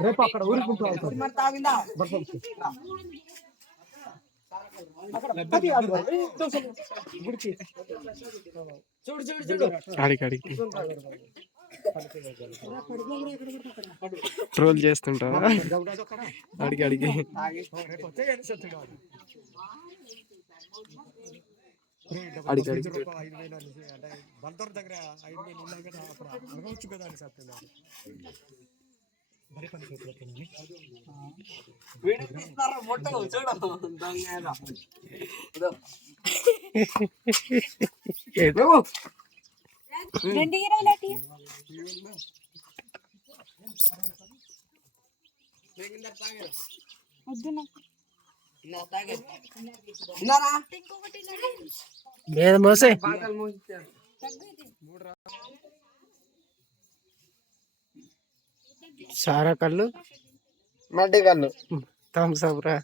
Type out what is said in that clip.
రేపు అక్కడ ఊరుకుంటూ మరి తాగిందా చూడు చూడు చూడు అడిగి అడిగి. ట్రోల్ చేస్తుంటావా అడిగి అడిగి. అడిగి అడిగి. బందర్ దగ్గర ఐదు వేలు ఉన్నాయి కదా అప్పుడు అడగవచ్చు కదా అని చెప్తున్నారు. వీడియో తీస్తున్నారు మొట్ట రెండు ఇరవై మోసే. సారా కళ్ళు? మడ్డి కళ్ళు. థమ్స్ అప్ రా